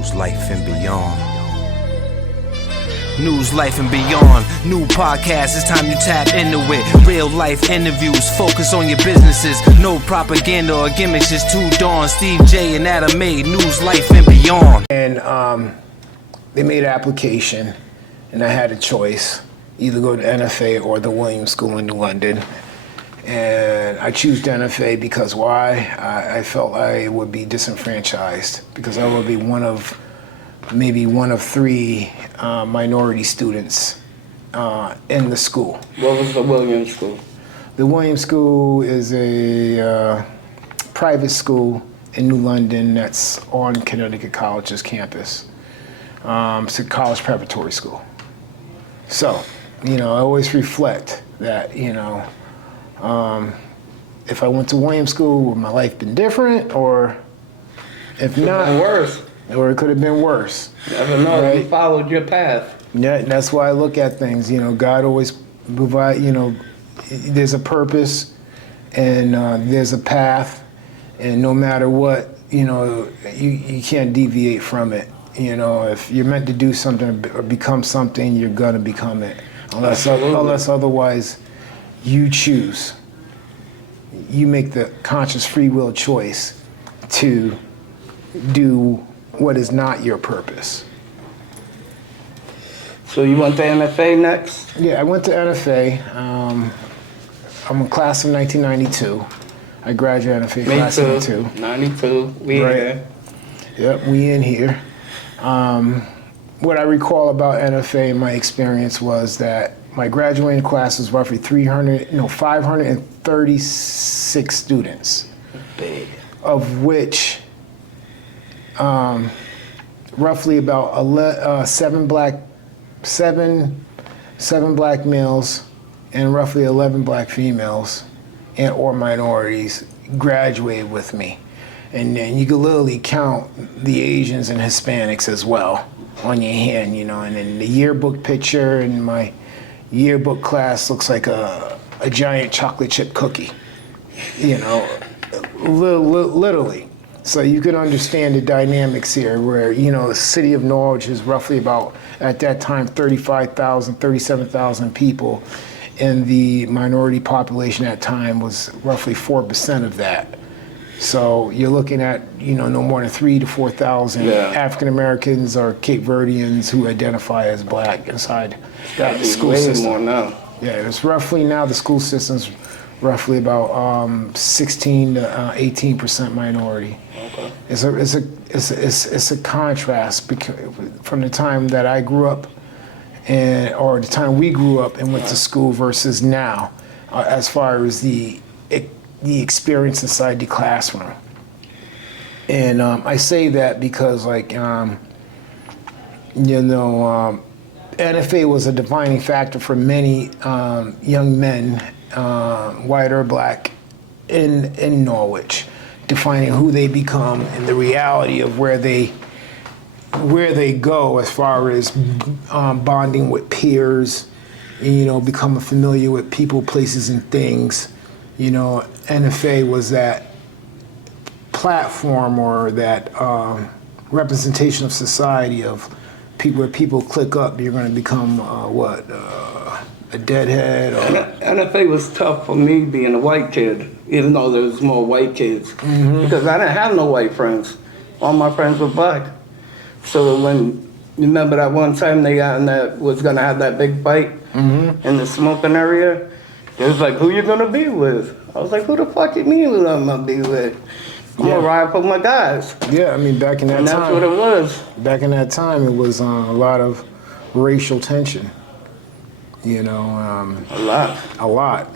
News, life, and beyond. News, life, and beyond. New podcast, it's time you tap into it. Real life interviews, focus on your businesses. No propaganda or gimmicks, just two dawns. Steve J and Adam May, news, life, and beyond. And they made an application, and I had a choice. Either go to NFA or the Williams School in New London. And I choose the NFA because why? I felt I would be disenfranchised because I would be maybe one of three minority students in the school. What was the Williams School? The Williams School is a private school in New London that's on Connecticut College's campus. It's a college preparatory school. So, I always reflect that, if I went to Williams School, would my life been different, or if not, worse, or it could have been worse. Never know. Right? You followed your path. Yeah, that's why I look at things. God always provide. There's a purpose, and there's a path, and no matter what, you can't deviate from it. If you're meant to do something or become something, you're gonna become it, unless otherwise. You choose. You make the conscious free will choice to do what is not your purpose. So you went to NFA next? Yeah, I went to NFA. I'm a class of 1992. I graduated NFA class of 92. 92, we right. here. Yep, we in here. What I recall about NFA in my experience was that my graduating class was roughly 536 students, big. Of which roughly about seven black males and roughly 11 black females or minorities graduated with me. And then you could literally count the Asians and Hispanics as well on your hand, and then the yearbook picture in my yearbook class looks like a giant chocolate chip cookie, literally. So you can understand the dynamics here where, the city of Norwich is roughly about, at that time, 37,000 people, and the minority population at that time was roughly 4% of that. So you're looking at, no more than 3,000 to 4,000 African Americans or Cape Verdeans who identify as black inside that school system. More now. Yeah, it's roughly now the school system's roughly about 16 to 18% minority. Okay. It's a contrast from the time that I grew up or the time we grew up and went to school versus now, as far as the experience inside the classroom. And I say that because, NFA was a defining factor for many young men, white or black, in Norwich, defining who they become and the reality of where they go as far as bonding with peers, becoming familiar with people, places, and things. NFA was that platform or that representation of society of people, where people click up, you're going to become a deadhead. NFA was tough for me being a white kid, even though there was more white kids, because I didn't have no white friends. All my friends were black. So when you remember that one time they was going to have that big fight in the smoking area. It was like, who you gonna be with? I was like, who the fuck you mean who I'm gonna be with? I'm gonna ride for my guys. Yeah, I mean, back in that time. And that's what it was. Back in that time, it was a lot of racial tension. A lot.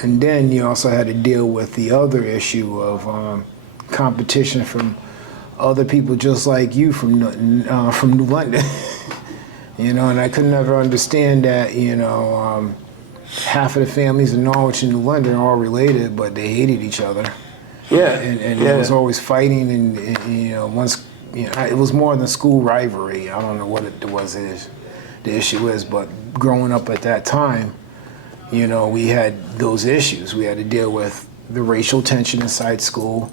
And then you also had to deal with the other issue of competition from other people just like you from New London. And I could never understand that, half of the families in Norwich and New London are all related, but they hated each other. Yeah. And it was always fighting, and it was more than school rivalry. I don't know what the issue is, but growing up at that time, we had those issues. We had to deal with the racial tension inside school.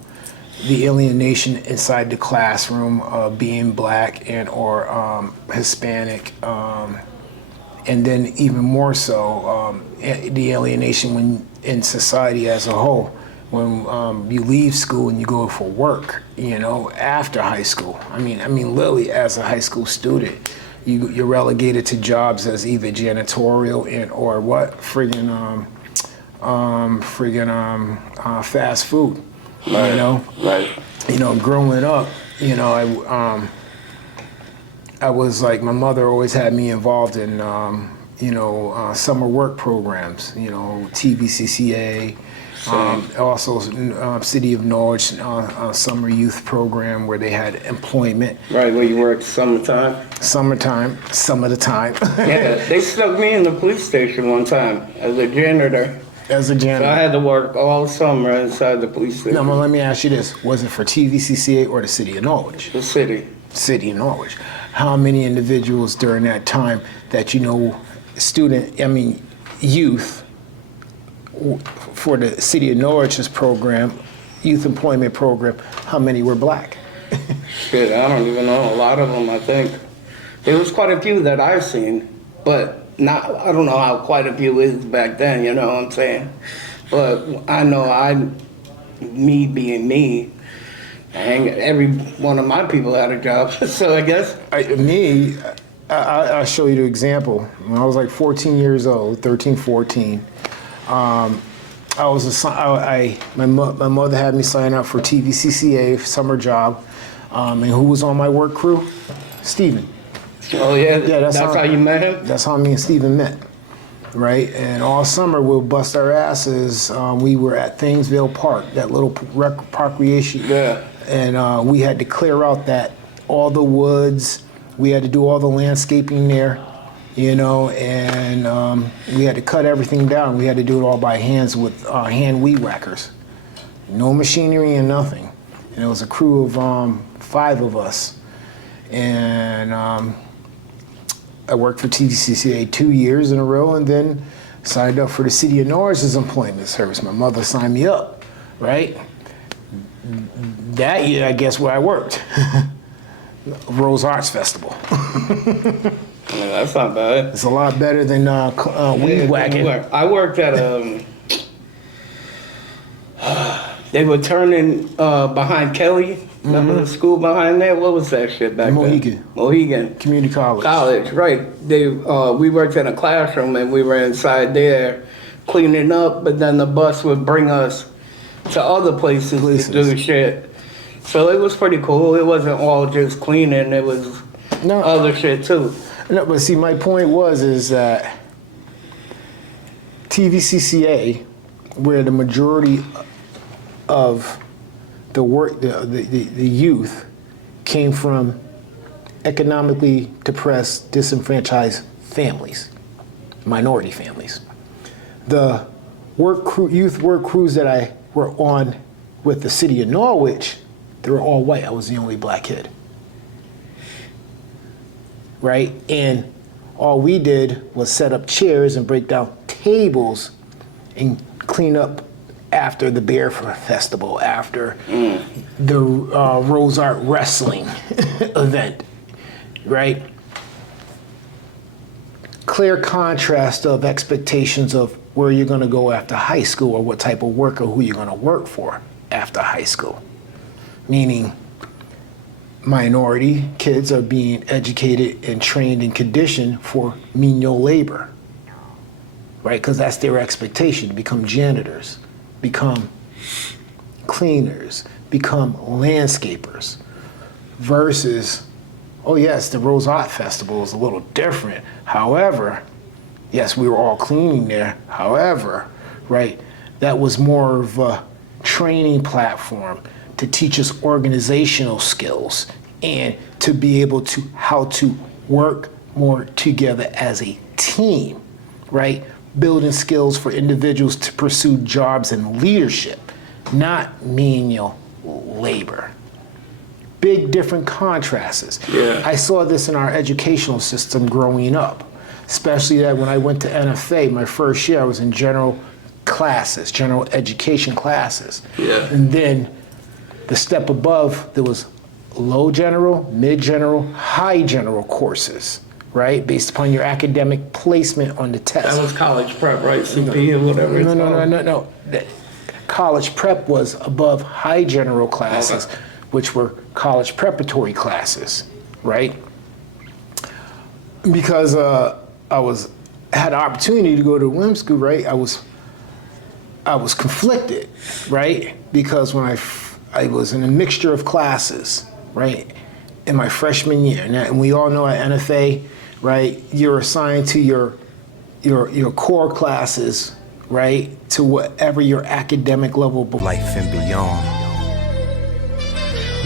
the alienation inside the classroom of being black and or Hispanic, and then even more so the alienation when in society as a whole, when you leave school and you go for work, you know, after high school. I mean, literally as a high school student, you're relegated to jobs as either janitorial and or fast food. Right. You know, Right. You know, growing up, you know, I was like, my mother always had me involved in, summer work programs, you know, TVCCA, also City of Norwich summer youth program where they had employment. Right, where you worked summertime? Summertime, some of the time. Yeah, they stuck me in the police station one time as a janitor. As a janitor. So I had to work all summer inside the police station. No, but let me ask you this. Was it for TVCCA or the City of Norwich? The city. City of Norwich. How many individuals during that time that you know, youth, for the City of Norwich's program, youth employment program, how many were black? Shit, I don't even know. A lot of them, I think. There was quite a few that I've seen, but I don't know how quite a few is back then, you know what I'm saying? But I know me being me, every one of my people had a job, so I guess. I'll show you the example. When I was like 14 years old, 13, 14, my mother had me sign up for TVCCA summer job, and who was on my work crew? Steven. Oh yeah, that's how you met him? That's how me and Steven met, right? And all summer we'll bust our asses. We were at Thingsville Park, that little recreation. Yeah. And we had to clear out all the woods. We had to do all the landscaping there, you know, and we had to cut everything down. We had to do it all by hands with hand weed whackers. No machinery and nothing. And it was a crew of 5 of us. And I worked for TVCCA 2 years in a row and then signed up for the City of Norwich's employment service. My mother signed me up, right? That year, I guess, where I worked. Rose Arts Festival. Yeah, that's not bad. It's a lot better than weed whacking. I worked at they were turning behind Kelly. Remember the school behind there? What was that shit back Mohegan. then? Mohegan. Community college. College, right. We worked in a classroom and we were inside there cleaning up, but then the bus would bring us to other places to do shit. So it was pretty cool. It wasn't all just cleaning, it was other shit too. No, but see, my point is that TVCCA, where the majority of the youth came from economically depressed, disenfranchised families, minority families. The youth work crews that I were on with the City of Norwich, they were all white. I was the only black kid. Right? And all we did was set up chairs and break down tables and clean up after the Bear Festival, after the Rose Art Wrestling event, right? Clear contrast of expectations of where you're gonna go after high school or what type of work or who you're gonna work for after high school. Meaning minority kids are being educated and trained and conditioned for menial labor, right? Because that's their expectation, to become janitors, become cleaners, become landscapers, versus, oh yes, the Rose Art Festival is a little different. However, yes, we were all cleaning there. However, right, that was more of a training platform to teach us organizational skills and to be able to how to work more together as a team, right? Building skills for individuals to pursue jobs in leadership, not menial labor. Big different contrasts. Yeah. I saw this in our educational system growing up, especially that when I went to NFA, my first year I was in general classes, general education classes. Yeah. And then The step above, there was low general, mid general, high general courses, right? Based upon your academic placement on the test. That was college prep, right? CP or whatever it's called. No. College prep was above high general classes, Okay. which were college preparatory classes, right? Because had an opportunity to go to WIM school, right? I was conflicted, right? Because when I was in a mixture of classes, right, in my freshman year, and we all know at NFA, right, you're assigned to your core classes, right, to whatever your academic level. Life and beyond.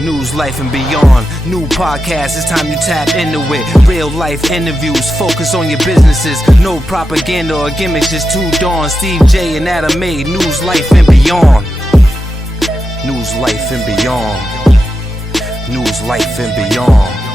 News, life, and beyond. New podcast, it's time you tap into it. Real life interviews, focus on your businesses. No propaganda or gimmicks, just two dawns. Steve J and Adam A. News, life, and beyond. News, life, and beyond. News, life, and beyond.